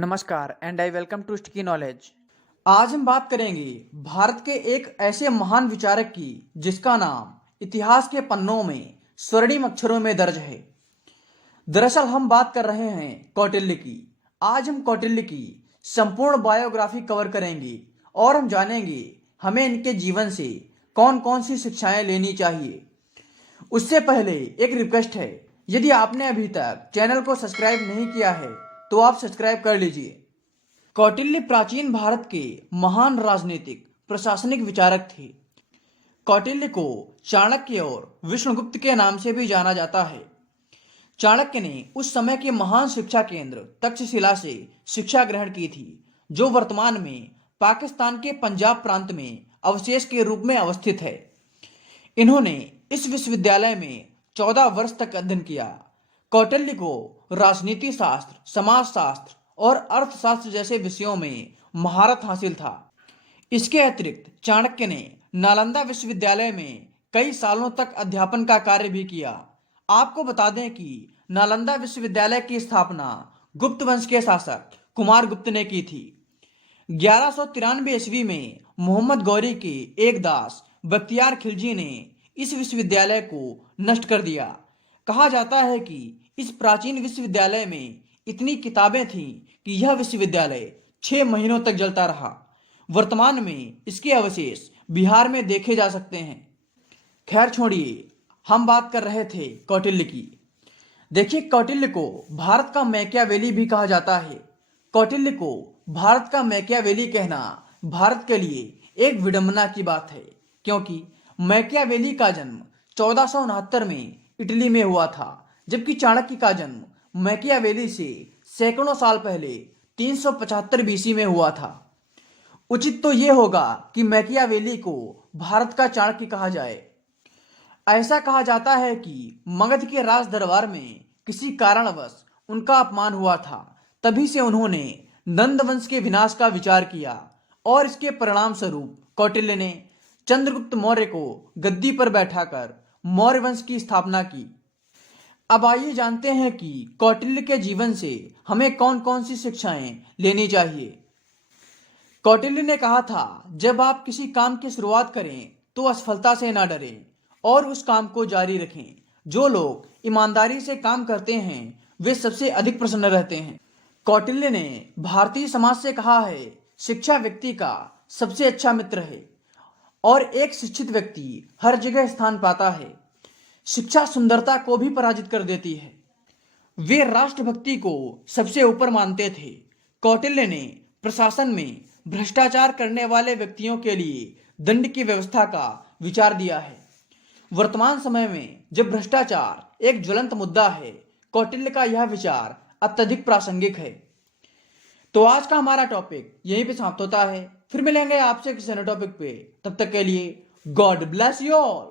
नमस्कार and I welcome to sticky knowledge. आज हम बात करेंगे भारत के एक ऐसे महान विचारक की जिसका नाम इतिहास के पन्नों में स्वर्णिम अक्षरों में दर्ज है। दरअसल हम बात कर रहे हैं कौटिल्य की। आज हम कौटिल्य की संपूर्ण बायोग्राफी कवर करेंगे और हम जानेंगे हमें इनके जीवन से कौन कौन सी शिक्षाएं लेनी चाहिए। उससे पहले एक रिक्वेस्ट है, यदि आपने अभी तक चैनल को सब्सक्राइब नहीं किया है तो आप सब्सक्राइब कर लीजिए। कौटिल्य प्राचीन भारत के महान राजनीतिक प्रशासनिक विचारक थे। कौटिल्य को चाणक्य और विष्णुगुप्त के नाम से भी जाना जाता है। चाणक्य ने उस समय के महान शिक्षा केंद्र तक्षशिला से शिक्षा ग्रहण की थी, जो वर्तमान में पाकिस्तान के पंजाब प्रांत में अवशेष के रूप में अवस्थित है। इन्होंने इस विश्वविद्यालय में 14 वर्ष तक अध्ययन किया। कौटिल्य को राजनीति शास्त्र, समाजशास्त्र और अर्थशास्त्र जैसे विषयों में महारत हासिल था। इसके अतिरिक्त चाणक्य ने नालंदा विश्वविद्यालय में कई सालों तक अध्यापन का कार्य भी किया। आपको बता दें कि नालंदा विश्वविद्यालय की स्थापना गुप्त वंश के शासक कुमार गुप्त ने की थी। 1193 ईस्वी में मोहम्मद गौरी के एक दास बख्तियार खिलजी ने इस विश्वविद्यालय को नष्ट कर दिया। कहा जाता है कि इस प्राचीन विश्वविद्यालय में इतनी किताबें थीं कि यह विश्वविद्यालय 6 महीनों तक जलता रहा। वर्तमान में इसके अवशेष बिहार में देखे जा सकते हैं। खैर छोड़िए, हम बात कर रहे थे कौटिल्य की। देखिए, कौटिल्य को भारत का मैकियावेली भी कहा जाता है। कौटिल्य को भारत का मैकियावेली कहना भारत के लिए एक विडंबना की बात है, क्योंकि मैकियावेली का जन्म 1469 में इटली में हुआ था, जबकि चाणक्य का जन्म मैकियावेली से सैकड़ों साल पहले 375 बीसी में हुआ था। उचित तो यह होगा कि मैकियावेली को भारत का चाणक्य कहा जाए। ऐसा कहा जाता है कि मगध के राज दरबार में किसी कारणवश उनका अपमान हुआ था। तभी से उन्होंने नंद वंश के विनाश का विचार किया और इसके परिणाम स्वरूप कौटिल्य ने चंद्रगुप्त मौर्य को गद्दी पर बैठाकर मौर्य वंश की स्थापना की। अब आइए जानते हैं कि कौटिल्य के जीवन से हमें कौन कौन सी शिक्षाएं लेनी चाहिए। कौटिल्य ने कहा था, जब आप किसी काम की शुरुआत करें तो असफलता से ना डरें और उस काम को जारी रखें। जो लोग ईमानदारी से काम करते हैं वे सबसे अधिक प्रसन्न रहते हैं। कौटिल्य ने भारतीय समाज से कहा है, शिक्षा व्यक्ति का सबसे अच्छा मित्र है और एक शिक्षित व्यक्ति हर जगह स्थान पाता है। शिक्षा सुंदरता को भी पराजित कर देती है। वे राष्ट्रभक्ति को सबसे ऊपर मानते थे। कौटिल्य ने प्रशासन में भ्रष्टाचार करने वाले व्यक्तियों के लिए दंड की व्यवस्था का विचार दिया है। वर्तमान समय में जब भ्रष्टाचार एक ज्वलंत मुद्दा है, कौटिल्य का यह विचार अत्यधिक प्रासंगिक है। तो आज का हमारा टॉपिक यहीं पे समाप्त होता है। फिर मिलेंगे आपसे किसी नए टॉपिक पे। तब तक के लिए गॉड ब्लेस यू ऑल।